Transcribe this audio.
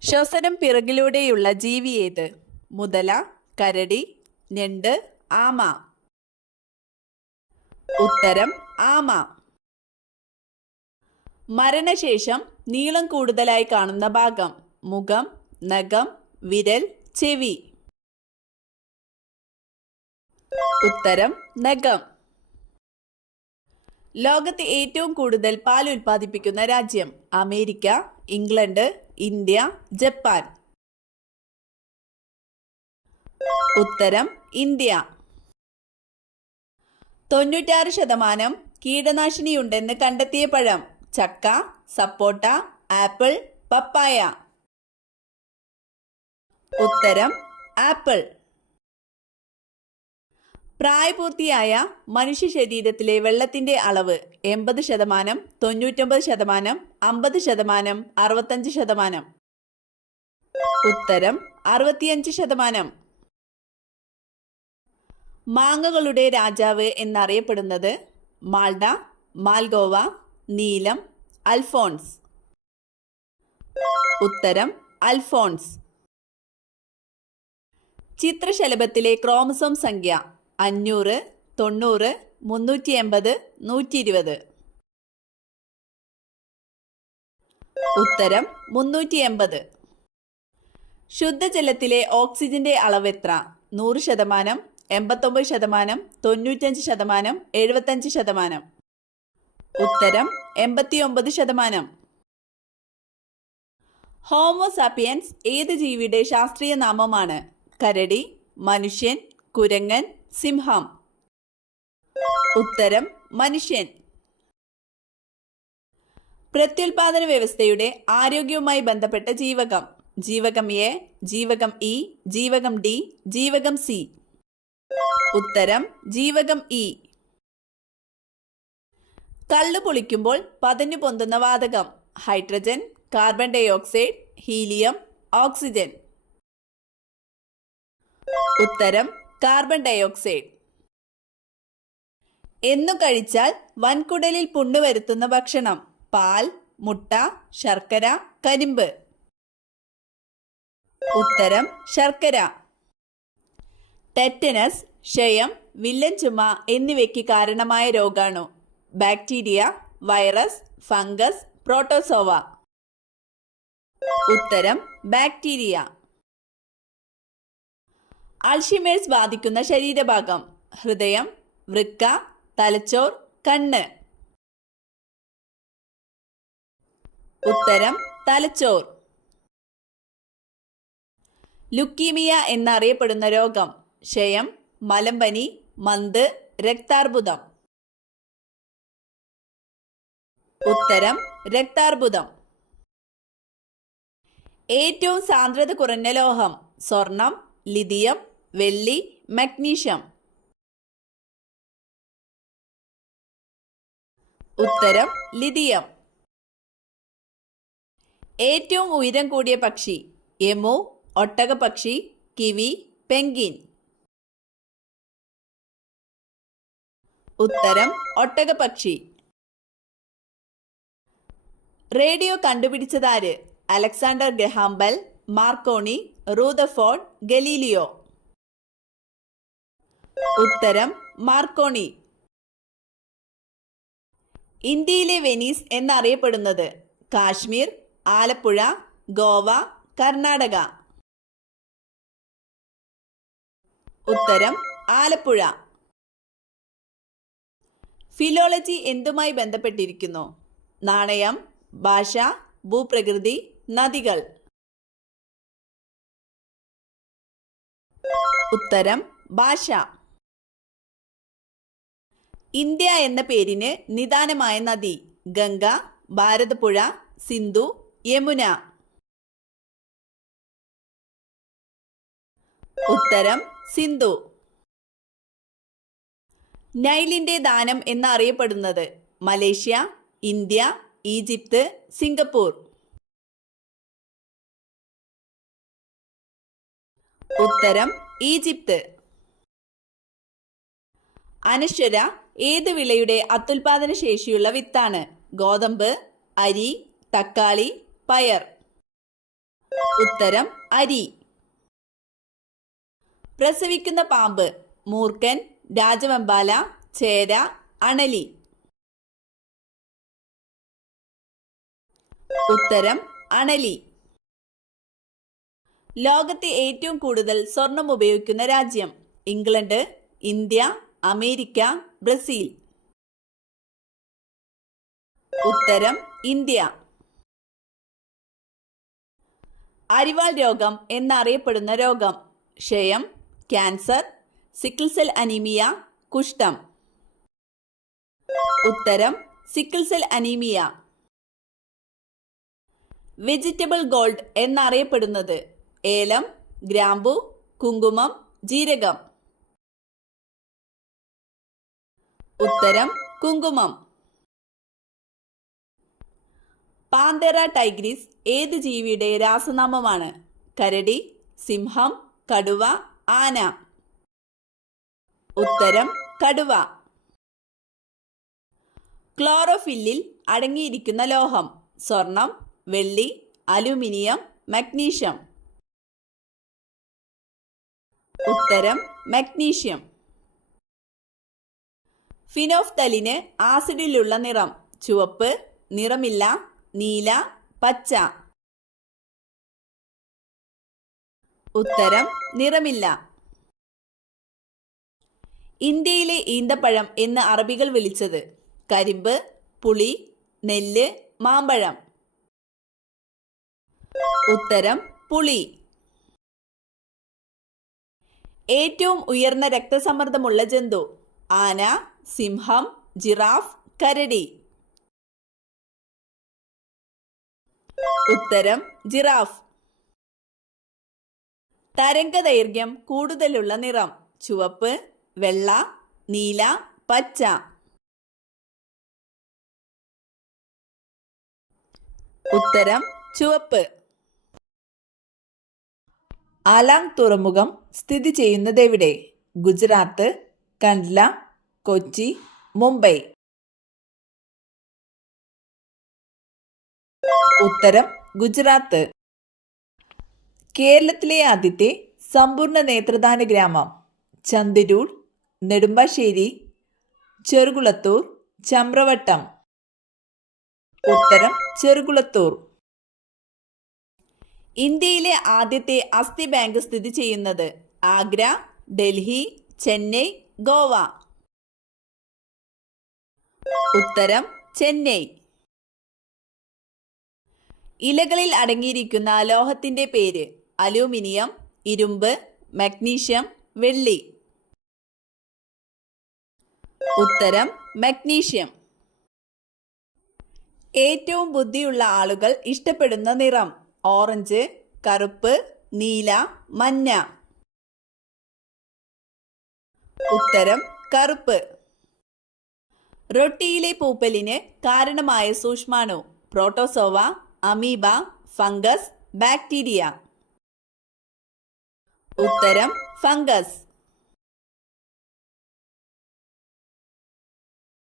ശ്വസനം പിറകിലൂടെയുള്ള ജീവി ഏത്? മുതല, കരടി, ഞണ്ട്, ആമ. ഉത്തരം ആമ. മരണശേഷം നീളം കൂടുതലായി കാണുന്ന ഭാഗം? മുഖം, നഖം, വിരൽ, ചെവി. ഉത്തരം നഖം. ലോകത്ത് ഏറ്റവും കൂടുതൽ പാൽ ഉൽപ്പാദിപ്പിക്കുന്ന രാജ്യം? America, England, India, Japan. ഉത്തരം ഇന്ത്യ. 96% കീടനാശിനിയുണ്ടെന്ന് കണ്ടെത്തിയ പഴം? ചക്ക, സപ്പോട്ട, ആപ്പിൾ, പപ്പായ. ഉത്തരം ആപ്പിൾ. പ്രായപൂർത്തിയായ മനുഷ്യ ശരീരത്തിലെ വെള്ളത്തിന്റെ അളവ്? 80%, 99%, 50%, 65%. ഉത്തരം 65%. മാങ്ങകളുടെ രാജാവ് എന്നറിയപ്പെടുന്നത്? മാൾഡ, മാൽഗോവ, നീലം, അൽഫോൺസ്. ഉത്തരം അൽഫോൺസ്. ചിത്രശലഭത്തിലെ ക്രോമസോം സംഖ്യ? 500, 90, 380, 120. ഉത്തരം 380. ശുദ്ധജലത്തിലെ ഓക്സിജന്റെ അളവ് എത്ര? 100%, 89%, 95%, 75%. ഉത്തരം 89%. ഹോമോസാപ്പിയൻസ് ഏത് ജീവിയുടെ ശാസ്ത്രീയ നാമമാണ്? കരടി, മനുഷ്യൻ, കുരങ്ങൻ, സിംഹം. ഉത്തരം മനുഷ്യൻ. പ്രത്യുൽപാദന വ്യവസ്ഥയുടെ ആരോഗ്യവുമായി ബന്ധപ്പെട്ട ജീവകം? ജീവകം എ, ജീവകം ഇ, ജീവകം ഡി, ജീവകം സി. ഉത്തരം ജീവകം ഇ. കള്ളു പൊളിക്കുമ്പോൾ പതഞ്ഞു പൊന്തുന്ന വാതകം? Hydrogen, carbon dioxide, helium, oxygen. ഉത്തരം കാർബൺ ഡൈ ഓക്സൈഡ്. എന്നു കഴിച്ചാൽ വൻകുടലിൽ പുണ്ണു വരുത്തുന്ന ഭക്ഷണം? പാൽ, മുട്ട, ശർക്കര, കരിമ്പ്. ഉത്തരം ശർക്കര. ടെറ്റനസ്, ക്ഷയം, വില്ലൻ ചുമ എന്നിവയ്ക്ക് കാരണമായ രോഗാണു? Bacteria, virus, fungus, protozoa. ഉത്തരം ബാക്ടീരിയ. അൾഷിമേഴ്സ് ബാധിക്കുന്ന ശരീരഭാഗം? ഹൃദയം, വൃക്ക, തലച്ചോർ, കണ്ണ്. ഉത്തരം തലച്ചോർ. ലുക്കീമിയ എന്നറിയപ്പെടുന്ന രോഗം? ക്ഷയം, മലമ്പനി, മന്ത്, രക്താർബുദം. ഉത്തരം രക്താർബുദം. ഏറ്റവും സാന്ദ്രത കുറഞ്ഞ ലോഹം? സ്വർണം, ലിഥിയം, വെള്ളി, മഗ്നീഷ്യം. ഉത്തരം ലിഥിയം. ഏറ്റവും ഉയരം കൂടിയ പക്ഷി? എമു, ഒട്ടകപക്ഷി, കിവി, പെൻഗ്വിൻ. ഉത്തരം ഒട്ടകപക്ഷി. റേഡിയോ കണ്ടുപിടിച്ചതാര്? Alexander Graham Bell, Marconi, Rutherford, Galileo. ഉത്തരം മാർക്കോണി. ഇന്ത്യയിലെ വെനീസ് എന്നറിയപ്പെടുന്നത്? കാശ്മീർ, ആലപ്പുഴ, ഗോവ, കർണാടക. ഉത്തരം ആലപ്പുഴ. ഫിലോളജി എന്തുമായി ബന്ധപ്പെട്ടിരിക്കുന്നു? നാണയം, ഭാഷ, ഭൂപ്രകൃതി, നദികൾ. ഉത്തരം ഭാഷ. ഇന്ത്യ എന്ന പേരിന് നിദാനമായ നദി? ഗംഗ, ഭാരതപ്പുഴ, സിന്ധു, യമുന. ഉത്തരം സിന്ധു. നൈലിന്റെ ദാനം എന്നറിയപ്പെടുന്നത്? Malaysia, India, Egypt, Singapore. ഉത്തരം ഈജിപ്ത്. അനശ്വര ഏത് വിളയുടെ അത്യുൽപാദന ശേഷിയുള്ള വിത്താണ്? ഗോതമ്പ്, അരി, തക്കാളി, പയർ. ഉത്തരം അരി. പ്രസവിക്കുന്ന പാമ്പ്: മൂർഖൻ, രാജവെമ്പാല, ചേര, അണലി. ഉത്തരം അണലി. ലോകത്തെ ഏറ്റവും കൂടുതൽ സ്വർണം ഉപയോഗിക്കുന്ന രാജ്യം: ഇംഗ്ലണ്ട്, ഇന്ത്യ, അമേരിക്ക, ബ്രസീൽ. ഉത്തരം ഇന്ത്യ. അരിവാൾ രോഗം എന്നറിയപ്പെടുന്ന രോഗം: ക്ഷയം, ക്യാൻസർ, സിക്കിൾ സെൽ അനീമിയ, കുഷ്ഠം. ഉത്തരം sickle cell anaemia. Vegetable gold എന്നറിയപ്പെടുന്നത്: ഏലം, ഗ്രാമ്പു, കുങ്കുമം, ജീരകം. ഉത്തരം കുങ്കുമം. പാന്തേറ ടൈഗ്രിസ് ഏത് ജീവിയുടെ രാസനാമമാണ്? കരടി, സിംഹം, കടുവ, ആന. ഉത്തരം കടുവ. ക്ലോറോഫില്ലിൽ അടങ്ങിയിരിക്കുന്ന ലോഹം: സ്വർണം, വെള്ളി, അലുമിനിയം, മഗ്നീഷ്യം. ഉത്തരം മഗ്നീഷ്യം. ഫിനോഫ്തലിന് ആസിഡിലുള്ള നിറം: ചുവപ്പ്, നിറമില്ല, നീല, പച്ച. ഉത്തരം നിറമില്ല. ഇന്ത്യയിലെ ഈന്തപ്പഴം എന്ന് അറബികൾ വിളിച്ചത്: കരിമ്പ്, പുളി, നെല്ല്, മാമ്പഴം. ഉത്തരം പുളി. ഏറ്റവും ഉയർന്ന രക്തസമ്മർദ്ദമുള്ള ജന്തു: ആന, സിംഹം, ജിറാഫ്, കരടി. ഉത്തരം ജിറാഫ്. തരംഗദൈർഘ്യം കൂടുതലുള്ള നിറം: ചുവപ്പ്, വെള്ള, നീല, പച്ച. ഉത്തരം ചുവപ്പ്. ആലാങ് തുറമുഖം സ്ഥിതി ചെയ്യുന്നതെവിടെ? ഗുജറാത്ത്, കണ്ട്ല, കൊച്ചി, മുംബൈ. ഉത്തരം ഗുജറാത്ത്. കേരളത്തിലെ ആദ്യത്തെ സമ്പൂർണ്ണ നേത്രദാന ഗ്രാമം: ചന്ദരൂർ, നെടുമ്പാശ്ശേരി, ചെറുകുളത്തൂർ, ചമ്രവട്ടം. ഉത്തരം ചെറുകുളത്തൂർ. ഇന്ത്യയിലെ ആദ്യത്തെ അസ്ഥി ബാങ്ക് സ്ഥിതി ചെയ്യുന്നത്: ആഗ്ര, ഡൽഹി, ചെന്നൈ, ഗോവ. ഉത്തരം ചെന്നൈ. ഇലകളിൽ അടങ്ങിയിരിക്കുന്ന ലോഹത്തിന്റെ പേര്: അലൂമിനിയം, ഇരുമ്പ്, മഗ്നീഷ്യം, വെള്ളി. ഉത്തരം മഗ്നീഷ്യം. ഏറ്റവും ബുദ്ധിയുള്ള ആളുകൾ ഇഷ്ടപ്പെടുന്ന നിറം: ഓറഞ്ച്, കറുപ്പ്, നീല, മഞ്ഞ. ഉത്തരം കറുപ്പ്. റൊട്ടിയിലെ പൂപ്പലിന് കാരണമായ സൂക്ഷ്മാണു: പ്രോട്ടോസോവ, അമീബ, ഫംഗസ്, ബാക്ടീരിയ. ഉത്തരം ഫംഗസ്.